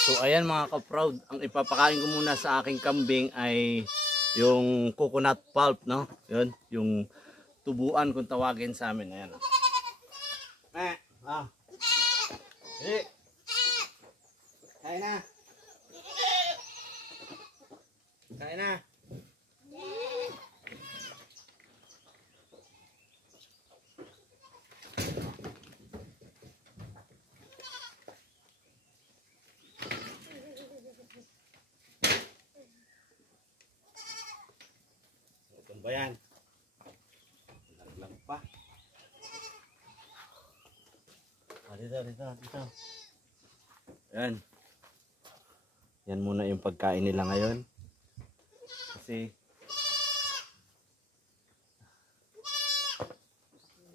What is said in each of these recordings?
So ayan mga ka-proud, ang ipapakain ko muna sa aking kambing ay yung coconut pulp, no? Yun, yung tubuan kung tawagin sa amin. Ayan. Dili. Kain na. Kain na. Ba yan? Laglang pa. Dito. Yan. Yan muna yung pagkain nila ngayon. Kasi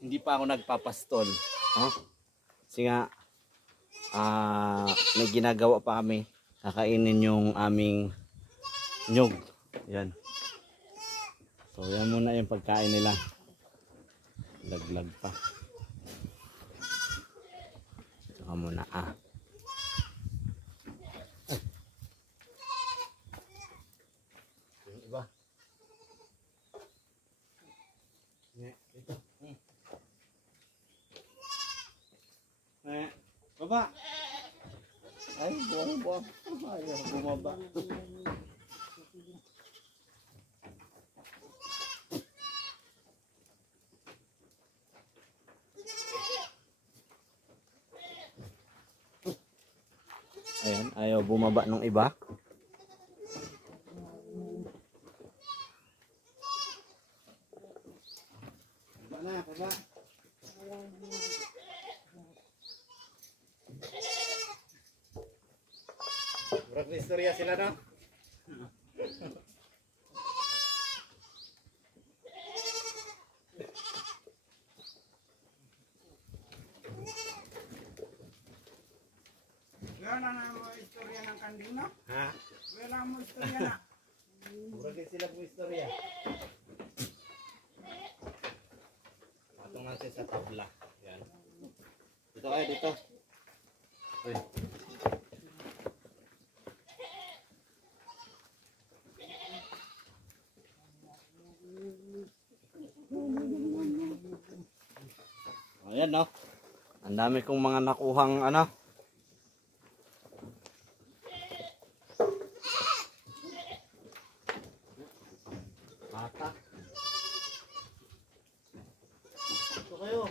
hindi pa ako nagpapastol. No? Kasi nga may ginagawa pa kami. Kakainin yung aming nyug. Yan. So yan muna yung pagkain nila. Laglag pa. Saka muna yung iba. Ito. Baba. Ay, buwang. Ayaw bumaba. Ayan, ayaw bumaba ng iba. Baba. Murag na istorya sila, no? Wala na mo istorya ng kanding, no? Ha? Wala mo istorya na. Murag na sila kung istorya. Patong natin sa tabla. Yan. Dito kayo, dito. Uy. Ayan, no? Ang dami kong mga nakuhang ano. Bata. Ito kayo.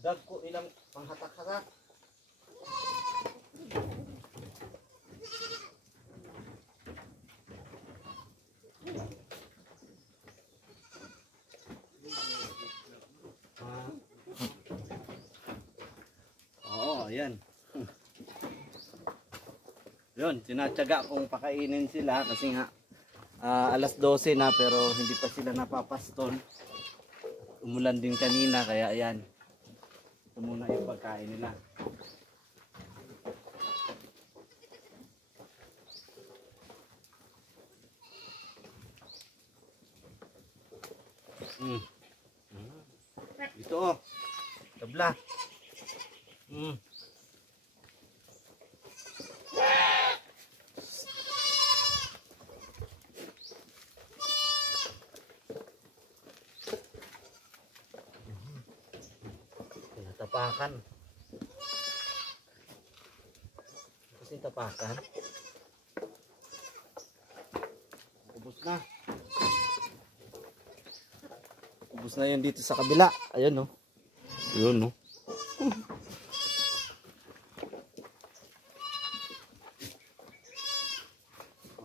Dag ko ilang panghatak-hatak. Oo, ayan. Yun, sinatyaga kong pakainin sila kasi nga alas 12 na pero hindi pa sila napapastol. Umulan din kanina kaya ayan. Ito muna yung pagkain nila. Ito oh. Tabla. Tapakan. Kasi tapakan. Ubus na. Ubus na yan dito sa kabila. Ayan, no. Yun, no.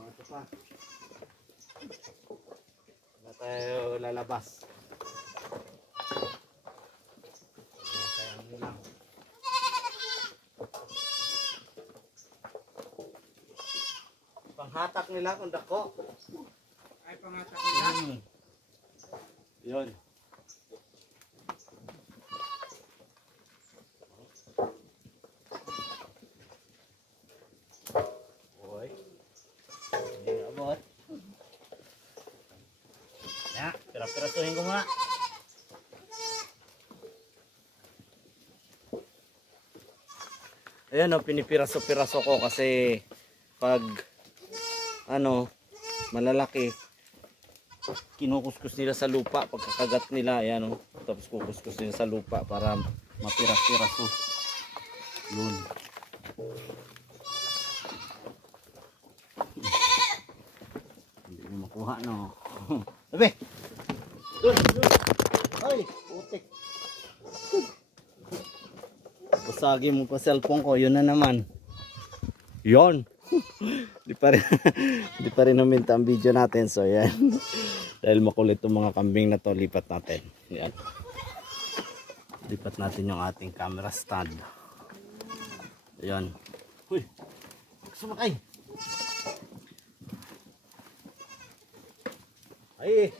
Ito pa. Wala tayo lalabas. Panghatak nila kung dako. Ay, pangatak nila. Yun. Ayan o, pinipiraso-piraso ko kasi pag ano, malalaki, kinukuskus nila sa lupa pagkakagat nila. Ayan o, tapos kukuskus nila sa lupa para mapiras-piraso. Yun. Hindi mo makuha, no? Sabi! Doon! Ay! Putik! Basagi mo pa cellphone ko, yun na naman. Yun! Di pa rin naminta ang video natin. So yan. Dahil makulit itong mga kambing na to, lipat natin. Yan. Lipat natin yung ating camera stand. Ayan. Huy! Sumakay! Ay!